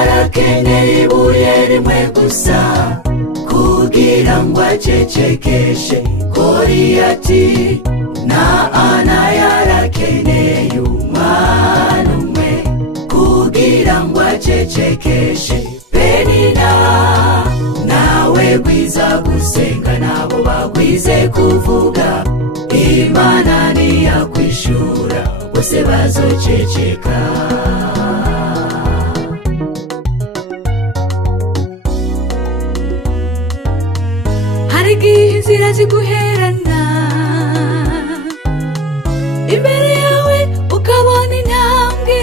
Arakeneye ibuye rimwe gusa kugira ngo acecekeshe Goliyati, na Ana yarakeneye umwana umwe kugira ngo acecekeshe Penina. Nawe gwiza gusenga nabo bagwize kuvuga, Imana niyakwishura bose bazoceceka. Inzira ziguherana imbere yawe, ukabona intambwe,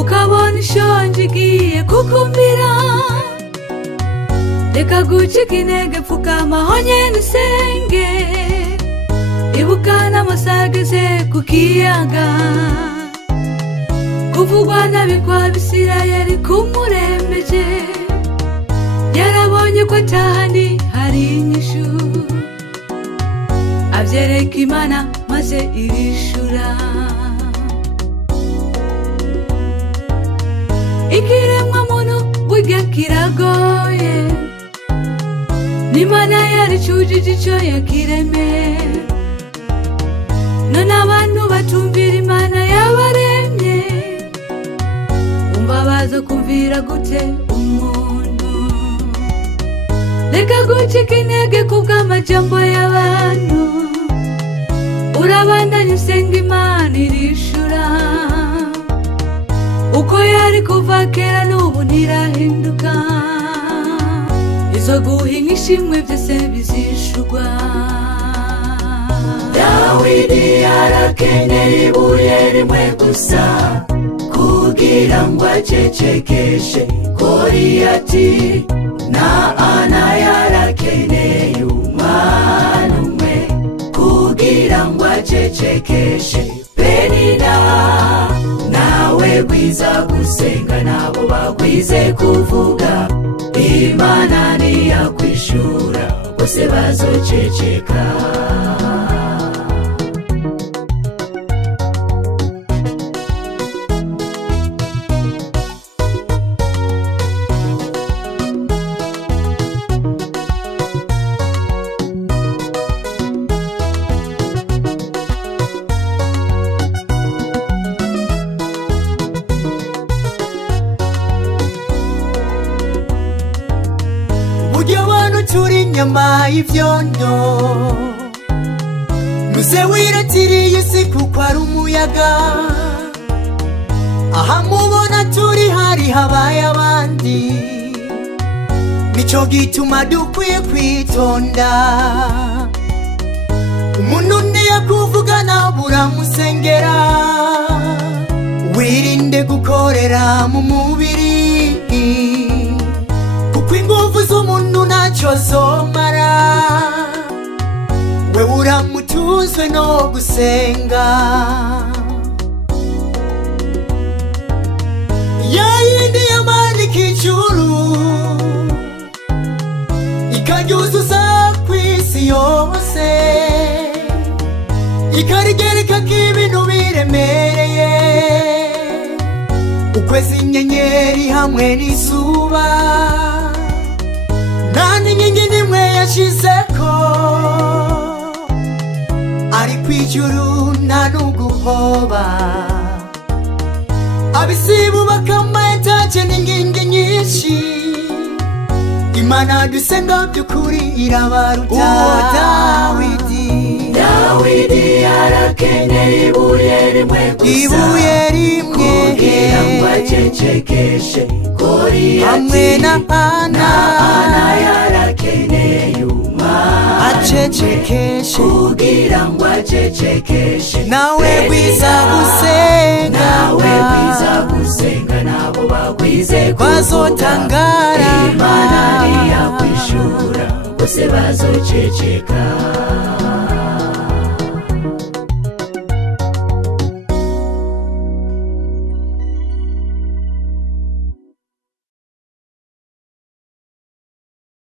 ukabona ishonje igiye kukumira. Reka gucika intege, pfukama honyine usenge, ibuka n'amasaha ageze ku kiyaga. Kuvugwa nabi kwa Bisirayeli kumurembeje, yarabonye ko atahandi hari inyishu, abyereka Imana maze irishura. Ikiremwa muntu burya kiragoye, n'Imana yaricujije icyo yakiremeye. None abantu batumvira Imana yabaremye, umva bazokumvira gute umuntu? Reka gucika intege kubw'amajambo y'abantu, urabandanya usenga Imana irishura. Uko yari kuva kera n'ubu ntirahinduka, izo guhinga ishimwe byose bizishurwa. Dawidi yarakeneye ibuye rimwe gusa kugira ngo acecekeshe Goliyati, na Ana yarakeneye umwana umwe kugira ngo acecekeshe Penina. Nawe gwiza gusenga nabo bagwize kuvuga, Imana niyakwishura bose bazoceceka. Turi nyama y'ivyondo, muze wiratiriye isi kuko ari umuyaga. Aha mubona turi hari habaye abandi, nico gituma dukwiye kwitonda. Umuntu ntiyakuvugana buramusengera, wirinde gukorera mu mubiri, kuko ingufu z'umuntu ntacyo zomara. We uramutuzwe no gusenga, yayindi yamanika ijuru ikaryuzuza kw'isi yose, ikarigereka k'ibintu biremereye, ukwezi, inyenyeri hamwe n'izuba. Nta n'inkingi n'imwe yashizeko, ari kw'ijuru nta n'uguhoba. Ab'isi bubaka ama-etaje n'inkingi nyinshi, Imana dusenga by'ukuri irabaruta. Dawidi yarakeneye ibuye rimwe gusa kugira ngo acecekeshe Goliyati, hamwe na Ana yarakeneye umwana acecekeshe kugira ngo acecekeshe. Nawe gwiza gusenga, nawe gwiza gusenga nabo bagwize bazotangara. Imana niyakwishura bose bazoceceka.